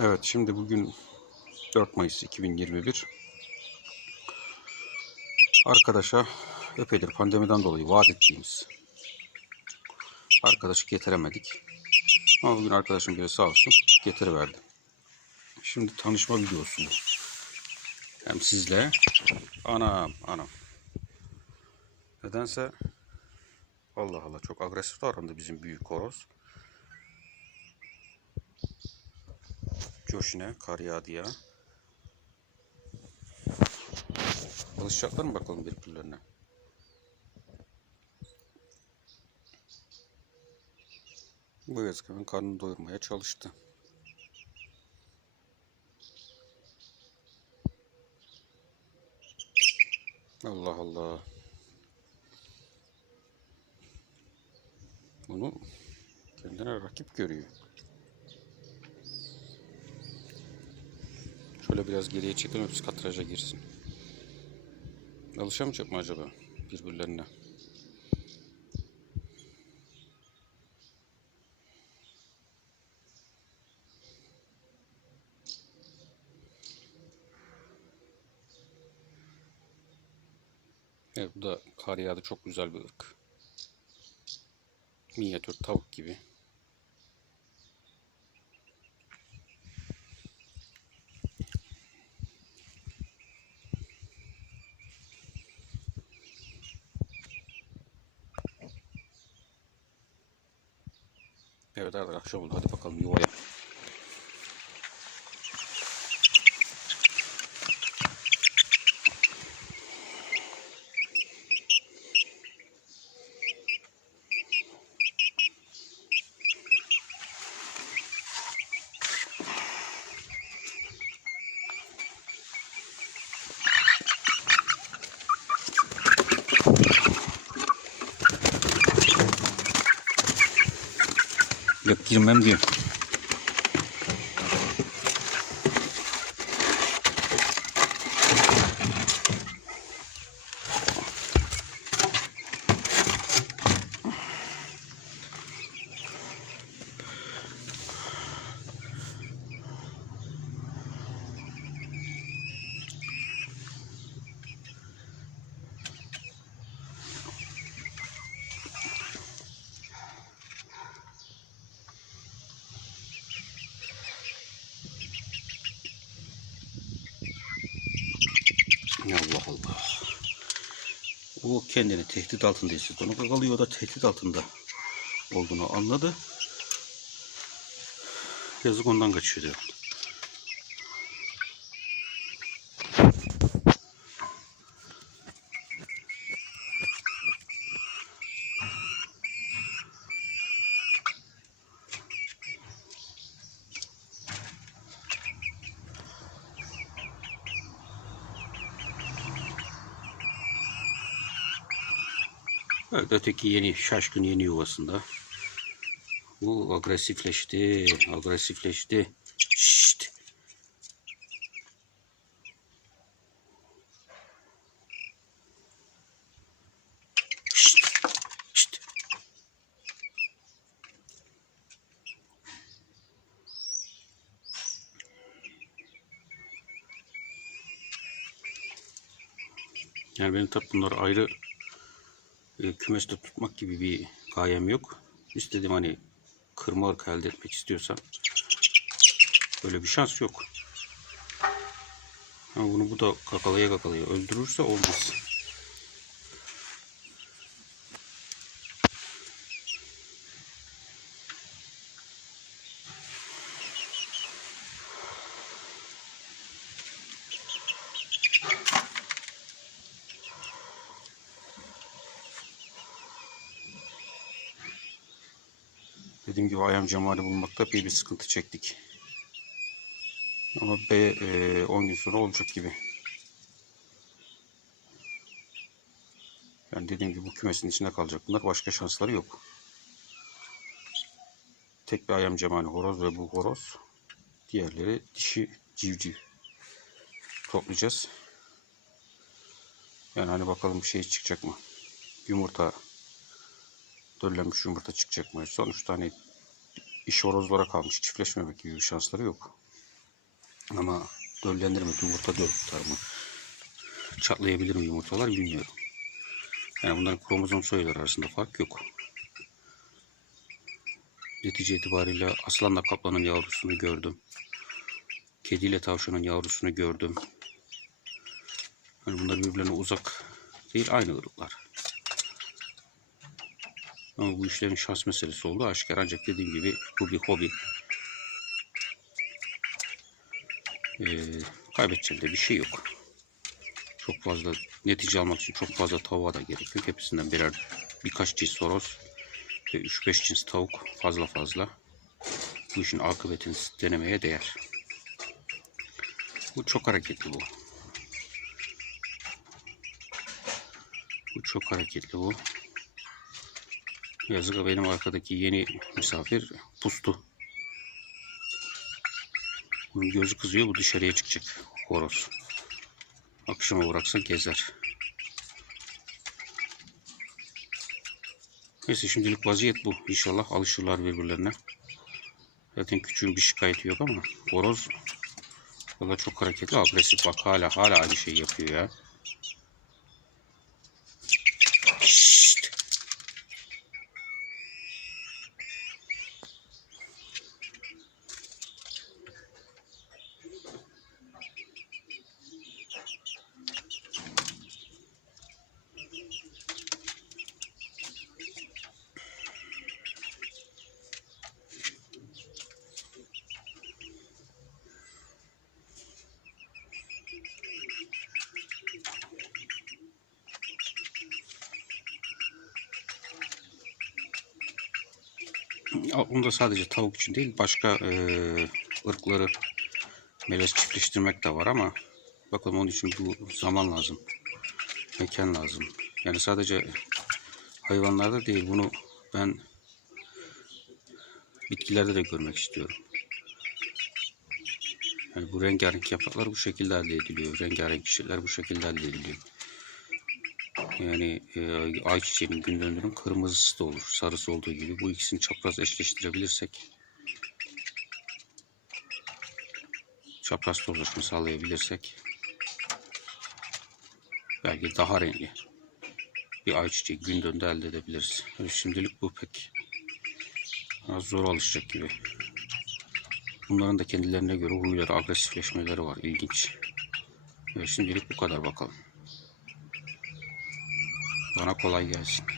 Evet şimdi bugün 4 Mayıs 2021. Arkadaşa epeydir pandemiden dolayı vaat ettiğimiz arkadaşı getiremedik. Ama bugün arkadaşım biri sağ olsun getiriverdi. Şimdi tanışma videosu. Hem sizle anam anam. Nedense Allah Allah çok agresif davrandı bizim büyük horoz. Coşine kar yağdı ya. Alışacaklar mı bakalım birbirlerine? Bu yazık hemen karnını doyurmaya çalıştı. Allah Allah. Bunu kendine rakip görüyor. Şöyle biraz geriye çekelim hepsi katraja girsin. Alışamayacak mı acaba birbirlerine? Evet bu da kar yağdı çok güzel bir ırk. Minyatür tavuk gibi. Evet artık akşam oldu. Hadi bakalım yuvaya. Yok girmem diyor. O kendini tehdit altında hissediyor. Onu gagalıyor da tehdit altında olduğunu anladı. Yazık ondan kaçıyor diyor. Evet, öteki yeni şaşkın yeni yuvasında. Bu agresifleşti, agresifleşti. Şşt. Şşt. Şşt. Yani benim tabi bunlar ayrı e, kümeste tutmak gibi bir gayem yok. İstediğim hani kırma ırk elde etmek istiyorsam böyle bir şans yok. Ama bunu bu da kakalaya kakalaya öldürürse olmaz. Dediğim gibi ayam cemali bulmakta bir bir sıkıntı çektik. Ama B e, 10 gün sonra olacak gibi. Yani dediğim gibi bu kümesin içinde kalacak bunlar. Başka şansları yok. Tek bir ayam cemali horoz ve bu horoz. Diğerleri dişi civciv. Toplayacağız. Yani hani bakalım bir şey çıkacak mı? Yumurta döllenmiş yumurta çıkacak mı? Sonuçta hani iş horozlara kalmış. Çiftleşmemek gibi bir şansları yok. Ama döllendir mi yumurta döl tutar mı? Çatlayabilir mi yumurtalar bilmiyorum. Yani bunların kromozom sayıları arasında fark yok. Netice itibariyle aslanla kaplanın yavrusunu gördüm. Kediyle tavşanın yavrusunu gördüm. Hani bunlar birbirlerine uzak değil aynı ırklar. Ama bu işlerin şans meselesi oldu aşikar ancak dediğim gibi bu bir hobi. Ee, kaybedeceğim de bir şey yok. Çok fazla netice almak için çok fazla tavuğa da gerek yok. Hepsinden birer birkaç cins horoz ve 3-5 cins tavuk fazla fazla. Bu işin akıbetini denemeye değer. Bu çok hareketli bu. Bu çok hareketli bu. Yazık benim arkadaki yeni misafir pustu. Bunun gözü kızıyor bu dışarıya çıkacak horoz. Akşama bıraksa gezer. Neyse şimdilik vaziyet bu. İnşallah alışırlar birbirlerine. Zaten küçüğün bir şikayeti yok ama horoz valla çok hareketli agresif bak hala hala aynı şeyi yapıyor ya. Ya, Bunda sadece tavuk için değil başka eee, ırkları melez çiftleştirmek de var ama bakalım onun için bu zaman lazım. Mekan lazım. Yani sadece hayvanlarda değil bunu ben bitkilerde de görmek istiyorum. Yani bu rengarenk yapraklar bu şekilde elde ediliyor. Rengarenk çiçekler bu şekilde elde ediliyor. Yani e, ayçiçeğinin gün döndürüm kırmızısı da olur. Sarısı olduğu gibi. Bu ikisini çapraz eşleştirebilirsek çapraz tozlaşma sağlayabilirsek belki daha renkli bir ayçiçeği gün döndü elde edebiliriz. Yani şimdilik bu pek az zor alışacak gibi. Bunların da kendilerine göre huyları, agresifleşmeleri var. İlginç. Evet, şimdilik bu kadar bakalım. Bana kolay gelsin.